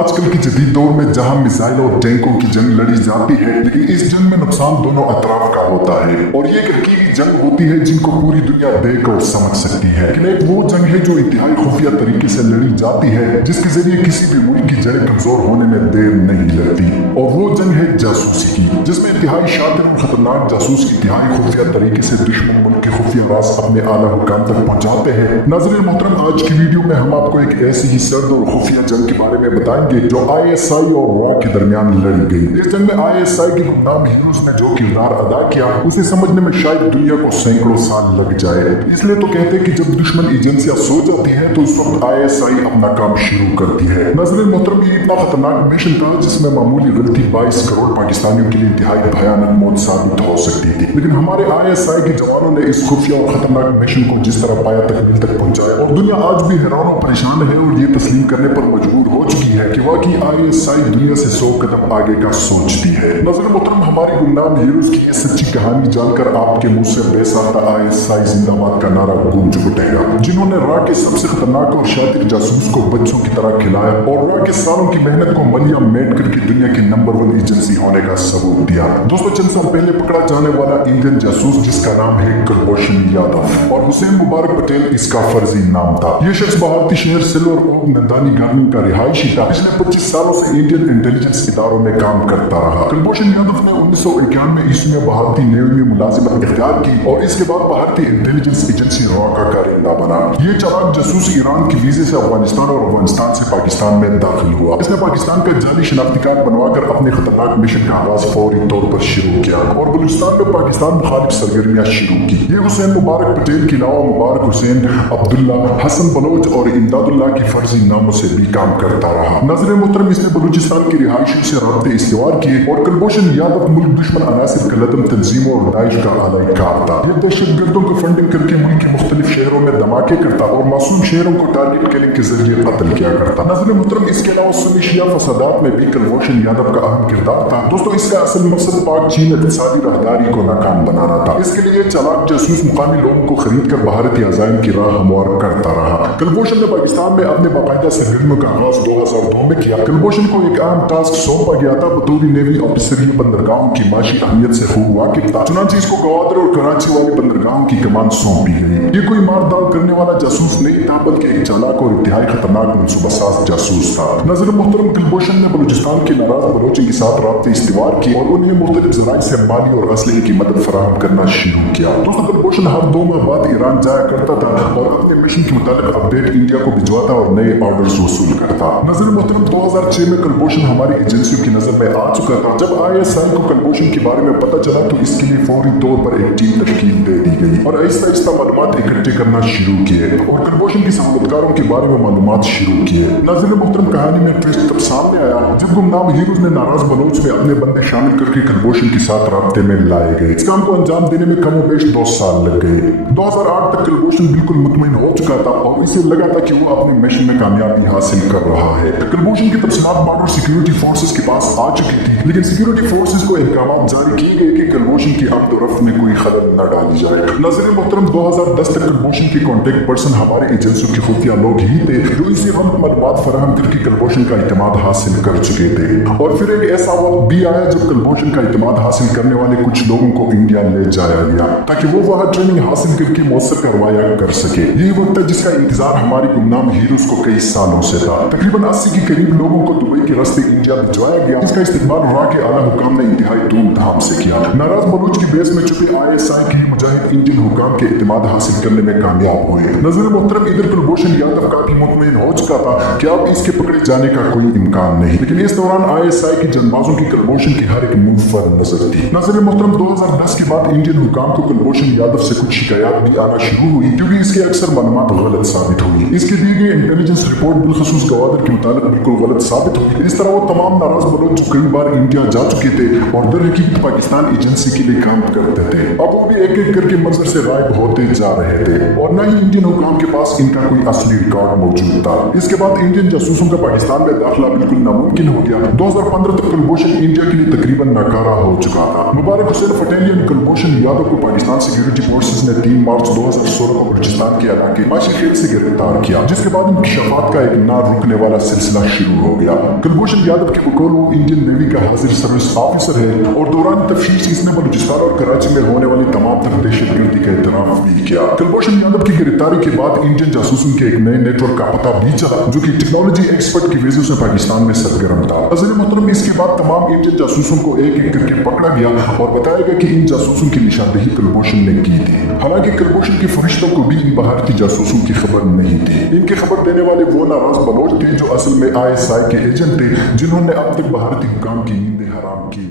आजकल की जदीद दौर में जहां मिसाइल और टैंकों की जंग लड़ी जाती है, लेकिन इस जंग में नुकसान दोनों अतराफ का होता है और ये एक हकीकी जंग होती है जिनको पूरी दुनिया देख और समझ सकती है। लेकिन एक वो जंग है जो इंतहाई खुफिया तरीके से लड़ी जाती है, जिसके जरिए किसी भी मुल्क की जड़ें कमजोर होने में देर नहीं लगती, और वो जंग है जासूसी की, जिसमें इंतहाई शातिर और खतरनाक जासूस इंतहाई खुफिया तरीके से दुश्मन मुल्क के खुफिया राज अपने आला हुकाम तक पहुंचाते हैं। नाज़रीन मोहतरम, आज की वीडियो में हम आपको एक ऐसी ही सर्द और खुफिया जंग के बारे में बताएंगे जो ISI और RA के दरमियान लड़ी गई। इस जंग में ISI के गुमनाम हीरोज ने जो किरदार अदा किया, उसे समझने में शायद दुनिया को सैकड़ों साल लग जाए। इसलिए तो कहते हैं कि जब दुश्मन एजेंसियां सो जाती हैं तो उस वक्त ISI अपना काम शुरू करती है। नाज़रीन मोहतरम, ये इतना खतरनाक मिशन था जिसमें मामूली गलती 22 करोड़ पाकिस्तानियों के लिए इंतहाई भयानक मौत साबित हो सकती थी, लेकिन हमारे ISI के जवानों ने इस खुफिया और खतरनाक मिशन को जिस तरह पाया तकमील तक पहुंचाया, और दुनिया आज भी हैरान और परेशान है और ये तस्लीम करने पर मजबूर हो चुकी है कि वाकई ISI दुनिया से 100 कदम आगे का सोचती है। नाज़रीन मोहतरम, हमारी गुमनाम हीरोज की ये सच्ची कहानी जानकर आपके मुंह से बेसाख्ता ISI जिंदाबाद का नारा गूंज उठेगा, जिन्होंने RA के सबसे खतरनाक और शातिर जासूस को बच्चों की तरह खिलाया और RA के सालों की मेहनत को मलिया मेट करके दुनिया की नंबर 1 एजेंसी होने का सबूत दिया। दोस्तों, चंद साल पहले पकड़ा जाने वाला इंडियन जासूस जिसका नाम है कुलभूषण यादव और हुसैन मुबारक पटेल इसका फर्जी नाम था। ये शख्स भारतीय शहर सिल्वर ओक नंदानी गार्डन का रिहायशी था। पिछले 25 सालों से इंडियन इंटेलिजेंस इदारों में काम करता रहा। कुलभूषण यादव ने 1991 ईस्वी में भारतीय नेवी में मुलाजिमत इख्तियार की और इसके बाद भारतीय इंटेलिजेंस एजेंसी RA का कारिंदा बना। ये चालाक जासूस ईरान की वीजे से अफगानिस्तान और अफगानिस्तान से पाकिस्तान में दाखिल हुआ। इसने पाकिस्तान का जाली शनाख्ती कार्ड बनवाकर अपने खतरनाक मिशन का आगाज फौरी तौर पर शुरू किया और बलूचिस्तान में पाकिस्तान मुखालिफ सरगर्मियां शुरू की। ये हुसैन मुबारक पटेल के अलावा मुबारक हुसैन, अब्दुल्ला, हसन बलोच और इमदादुल्लाह की फर्जी नामों से भी काम करता रहा। नाज़रीन मोहतरम, इसने बलूचिस्तान की रिहायशियों से राब्ते इस्तेवार किए और कुलभूषण यादव मुल्क दुश्मन अनासिर कलदम तंजीमों और दाइश का आलाई कार था। ये दहशतगर्दों को फंडिंग करके मुल्क के मुख्तलिफ शहरों में धमाके करता और मासूम शहरों को टारगेट किलिंग के जरिए कत्ल किया करता। नाज़रीन मोहतरम, इसके अलावा सुन्नी शिया फसादात में भी कुलभूषण यादव का अहम किरदार था। दोस्तों, इसका असल मकसद पाक चीन इक़्तिसादी राहदारी को नाकाम बनाना था। इसके लिए चालाक जासूस मुकामी लोगों को खरीद कर भारतीय अज़ाइम की राह हमवार करता रहा। कुलभूषण ने पाकिस्तान में अपने बाकायदा सरगर्मियों का आगाज 2002 में किया। कुलभूषण को एक अहम टास्क सौंपा गया था। बतौर नेवी ऑफिसर ये बंदरगाहों की माशी अहमियत से खूब वाकिफ था। चुनांचे इसको गवादर और कराची वाले बंदरगाहों की कमान सौंपी गई। ये कोई मारदार करने वाला जासूस नहीं था, बल्कि एक चालाक और इंतहाई खतरनाक मनसूबासाज जासूस था। नाज़रीन मोहतरम, कुलभूषण ने बलूचिस्तान के नाराज बलोचों के साथ राब्ते इस्तेवार किए और उन्हें मुख्तलिफ ज़राए से माली और असलहे की मदद फराहम करना शुरू किया। दोस्तों, कुलभूषण हर 2 माह बाद ईरान जाया करता था और अपने मिशन के मुताबिक अपडेट इंडिया को भिजवाता और नए ऑर्डर्स वसूल करता। नाज़रीन मोहतरम, 2006 में कुलभूषण हमारी एजेंसियों की नजर में आ चुका था। जब ISI को कुलभूषण के बारे में पता चला तो इसके लिए फौरी तौर पर एक टीम तश्कील दे दी गई और आहिस्ता आहिस्ता मालूमात इकट्ठे करना शुरू किए और कुलभूषण की साहबतकारों के बारे में मालूमात शुरू किए। नाज़रीन मोहतरम, कहानी में ट्विस्ट तब सामने आया जब गुमनाम हीरोज ने नाराज बलोच में अपने बंदे शामिल करके कुलभूषण के साथ राब्ते में लाए गए। इस काम को अंजाम देने में कम बेश 2 साल लग गए। 2008 तक कुलभूषण बिल्कुल मुतमईन हो चुका था और इसे लगा था कि वो अपने मिशन में कामयाबी हासिल कर रहा है। कुलभूषण की तफसीलात बॉर्डर सिक्योरिटी फोर्सेस के पास आ चुकी थी, लेकिन सिक्योरिटी फोर्सेस को अहकाम जारी किए गए कि कुलभूषण की आमदोरफ्त में कोई खलल न डाली जाए। नाज़रीन मोहतरम, 2010 तक कुलभूषण के कॉन्टेक्ट पर्सन हमारे एजेंसियों के खुफिया लोग ही थे जो इसे हम मालूमात फराहम करके कुलभूषण का इत्मीनान हासिल कर चुके थे। और फिर एक ऐसा वक्त भी आया जब कुलभूषण का इत्मीनान हासिल करने वाले कुछ लोगों को इंडिया ले जाया गया ताकि वो वहाँ ट्रेनिंग हासिल करके मौसर करवाया कर सके। यही वक्त है जिसका इंतजार हमारे गुमनाम हीरोज को कई सालों से था। तकरीबन 80 के करीब लोगों को दुबई के रास्ते इंडिया भिजवाया गया, जिसका इस्तेमाल RA के आला हुकाम ने इंतहाई धूमधाम से किया। नाराज बलूच की बेस में छुपे ISI के मुजाहिद इंडियन हुकाम के इत्मीनान हासिल करने में कामयाब हुए। नाज़रीन मोहतरम, इधर कुलभूषण यादव काफी मुतमईन हो चुका था कि अब इसके पकड़े जाने का कोई इम्कान नहीं, लेकिन इस दौरान ISI की जंगबाजों की कुलभूषण की हर एक मूव पर नजर थी। नाज़रीन मोहतरम, 2010 के बाद इंडियन हुकाम को कुलभूषण यादव से कुछ शिकायत भी आना शुरू हुई क्योंकि इसके अक्सर मालूमात गलत साबित हुई। इसके दिए गए इंटेलिजेंस रिपोर्ट बिलखसूस गवादर के मुताबिक बिल्कुल गलत साबित हुई। इस तरह वो तमाम नाराज बलोच जो कई बार इंडिया जा चुके थे और दर हकीकत पाकिस्तान एजेंसी के लिए काम करते थे, अब वो भी एक एक करके मंजर से से गायब होते जा रहे थे और न ही इंडियन हुकाम के पास इनका कोई असली रिकॉर्ड मौजूद था। इसके बाद इंडियन जासूसों का पाकिस्तान में दाखिला बिल्कुल नामुमकिन हो गया। 2015 तक कुलभूषण इंडिया के लिए तकरीबन नाकारा हो चुका था। मुबारक हुसैन पटेलियन कुलभूषण यादव को पाकिस्तान सिक्योरिटी फोर्सेस ने 3 मार्च 2016 को बलूचिस्तान के इलाके माशीखेल से गिरफ्तार किया, जिसके बाद इंकशाफात का एक ना रुकने वाला सिलसिला शुरू हो गया। कुलभूषण यादव के बकौल वो इंडियन नेवी का हाजिर सर्विस ऑफिसर है और दौरान तफ्तीश इसने बलूचिस्तान और कराची में होने वाली तमाम तर दहशतगर्दी का एतराफ भी किया। कुलभूषण यादव की गिरफ्तारी के बाद इंडियन जासूसों के एक नए नेटवर्क का पता भी चला, जो कि टेक्नोलॉजी एक्सपर्ट की वजह से पाकिस्तान में सरगर्म था। अज़ीज़ मोहतरम, इसके बाद तमाम इंडियन जासूसों को एक एक करके पकड़ा गया और बताया गया कि इन जासूसों की निशानदेही कुलभूषण ने की थी। हालांकि कुलभूषण के फरिश्तों को भी इन भारतीय जासूसों की खबर नहीं थी। इनकी खबर देने वाले वो नाराज बलोच थे जो असल में ISI के एजेंट थे, जिन्होंने अब तक भारतीय हुकाम की नींदें हराम की